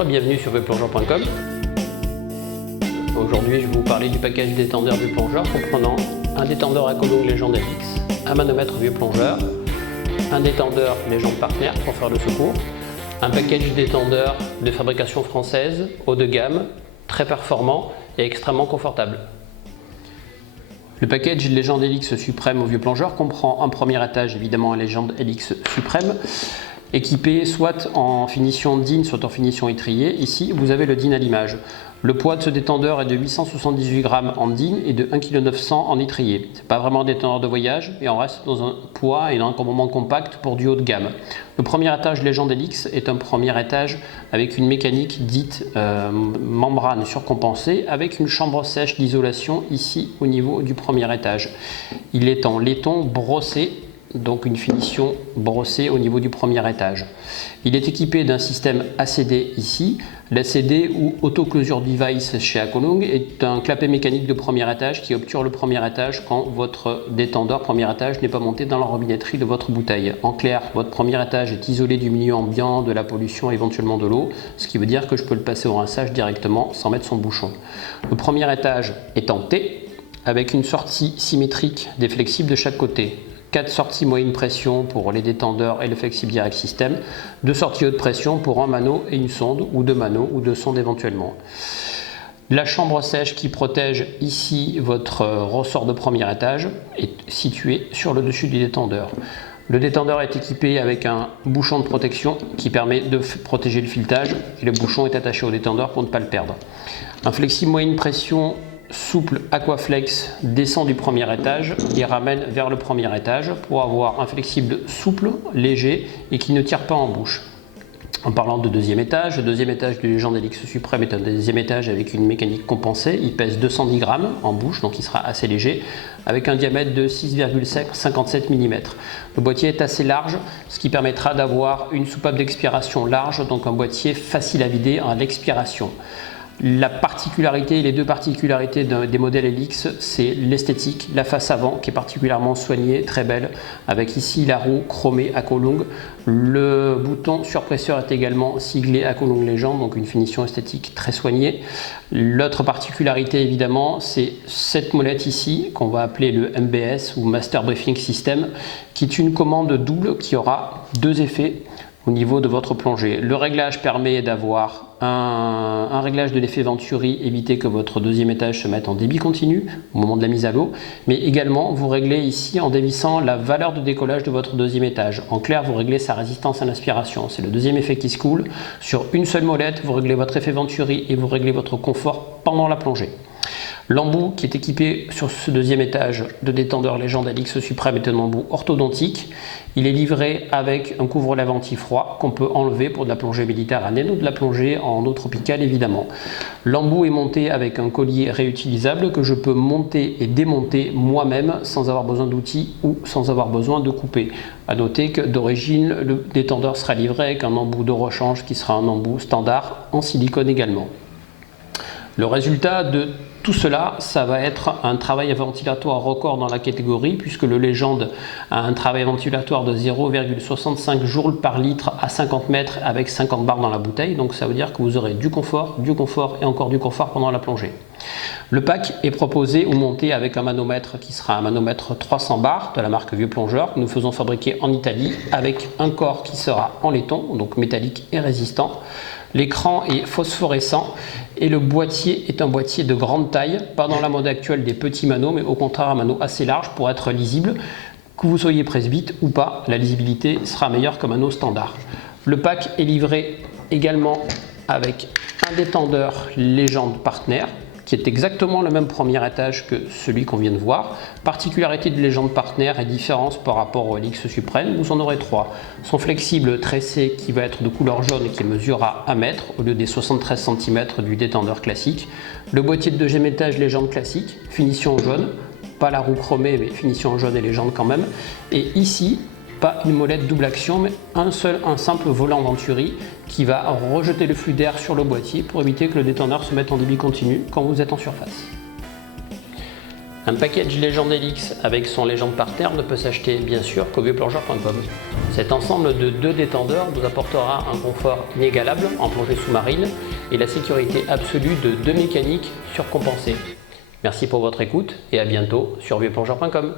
Bonjour et bienvenue sur vieuxplongeurs.com. Aujourd'hui je vais vous parler du package détendeur Vieux Plongeur comprenant un détendeur Aqualung Légende LX, un manomètre Vieux Plongeur, un détendeur Légende Partenaire pour faire le secours, un package détendeur de fabrication française, haut de gamme, très performant et extrêmement confortable. Le package Légende LX Suprême au Vieux Plongeur comprend un premier étage, évidemment un Légende LX Suprême, équipé soit en finition DIN, soit en finition étrier. Ici, vous avez le DIN à l'image. Le poids de ce détendeur est de 878 grammes en DIN et de 1,9 kg en étrier. Ce n'est pas vraiment un détendeur de voyage, mais on reste dans un poids et un encombrement compact pour du haut de gamme. Le premier étage Légende LX est un premier étage avec une mécanique dite membrane surcompensée, avec une chambre sèche d'isolation ici au niveau du premier étage. Il est en laiton brossé, donc une finition brossée au niveau du premier étage. Il est équipé d'un système ACD ici. L'ACD ou Auto Closure Device chez Aqualung est un clapet mécanique de premier étage qui obture le premier étage quand votre détendeur premier étage n'est pas monté dans la robinetterie de votre bouteille. En clair, votre premier étage est isolé du milieu ambiant, de la pollution, éventuellement de l'eau, ce qui veut dire que je peux le passer au rinçage directement sans mettre son bouchon. Le premier étage est en T avec une sortie symétrique des flexibles de chaque côté. 4 sorties moyenne pression pour les détendeurs et le Flexible Direct System, 2 sorties haute pression pour un mano et une sonde, ou 2 manos ou 2 sondes éventuellement. La chambre sèche qui protège ici votre ressort de premier étage est située sur le dessus du détendeur. Le détendeur est équipé avec un bouchon de protection qui permet de protéger le filetage et le bouchon est attaché au détendeur pour ne pas le perdre. Un flexible moyenne pression souple Aquaflex descend du premier étage et ramène vers le premier étage pour avoir un flexible souple, léger et qui ne tire pas en bouche. En parlant de deuxième étage, le deuxième étage du Légende LX Suprême est un deuxième étage avec une mécanique compensée. Il pèse 210 grammes en bouche, donc il sera assez léger, avec un diamètre de 6,57 mm. Le boîtier est assez large, ce qui permettra d'avoir une soupape d'expiration large, donc un boîtier facile à vider à l'expiration. La particularité, les deux particularités des modèles LX, c'est l'esthétique, la face avant qui est particulièrement soignée, très belle, avec ici la roue chromée Aqualung. Le bouton surpresseur est également siglé Aqualung Légende, donc une finition esthétique très soignée. L'autre particularité évidemment, c'est cette molette ici, qu'on va appeler le MBS ou Master Briefing System, qui est une commande double qui aura deux effets au niveau de votre plongée. Le réglage permet d'avoir un réglage de l'effet Venturi, éviter que votre deuxième étage se mette en débit continu au moment de la mise à l'eau, mais également vous réglez ici en dévissant la valeur de décollage de votre deuxième étage. En clair, vous réglez sa résistance à l'inspiration. C'est le deuxième effet qui se coule. Sur une seule molette, vous réglez votre effet Venturi et vous réglez votre confort pendant la plongée. L'embout qui est équipé sur ce deuxième étage de détendeur Légende LX Suprême est un embout orthodontique. Il est livré avec un couvre-lèvres anti-froid qu'on peut enlever pour de la plongée méditerranéenne ou de la plongée en eau tropicale évidemment. L'embout est monté avec un collier réutilisable que je peux monter et démonter moi-même sans avoir besoin d'outils ou sans avoir besoin de couper. A noter que d'origine le détendeur sera livré avec un embout de rechange qui sera un embout standard en silicone également. Le résultat de tout cela, ça va être un travail ventilatoire record dans la catégorie puisque le Légende a un travail ventilatoire de 0,65 joules par litre à 50 mètres avec 50 bars dans la bouteille. Donc ça veut dire que vous aurez du confort et encore du confort pendant la plongée. Le pack est proposé ou monté avec un manomètre qui sera un manomètre 300 bars de la marque Vieux Plongeur que nous faisons fabriquer en Italie avec un corps qui sera en laiton, donc métallique et résistant. L'écran est phosphorescent et le boîtier est un boîtier de grande taille, pas dans la mode actuelle des petits manos, mais au contraire un mano assez large pour être lisible. Que vous soyez presbyte ou pas, la lisibilité sera meilleure qu'un mano standard. Le pack est livré également avec un détendeur Légende Partenaire, qui est exactement le même premier étage que celui qu'on vient de voir. Particularité de Légende Partenaire et différence par rapport au LX Suprême, vous en aurez 3. Son flexible tressé qui va être de couleur jaune et qui mesurera 1 mètre au lieu des 73 cm du détendeur classique. Le boîtier de deuxième étage Légende classique, finition jaune, pas la roue chromée mais finition jaune et Légende quand même. Et ici, pas une molette double action, mais un simple volant Venturi qui va rejeter le flux d'air sur le boîtier pour éviter que le détendeur se mette en débit continu quand vous êtes en surface. Un package Légende Helix avec son Légende Partner ne peut s'acheter bien sûr qu'au vieuxplongeur.com. Cet ensemble de 2 détendeurs vous apportera un confort inégalable en plongée sous-marine et la sécurité absolue de 2 mécaniques surcompensées. Merci pour votre écoute et à bientôt sur vieuxplongeur.com.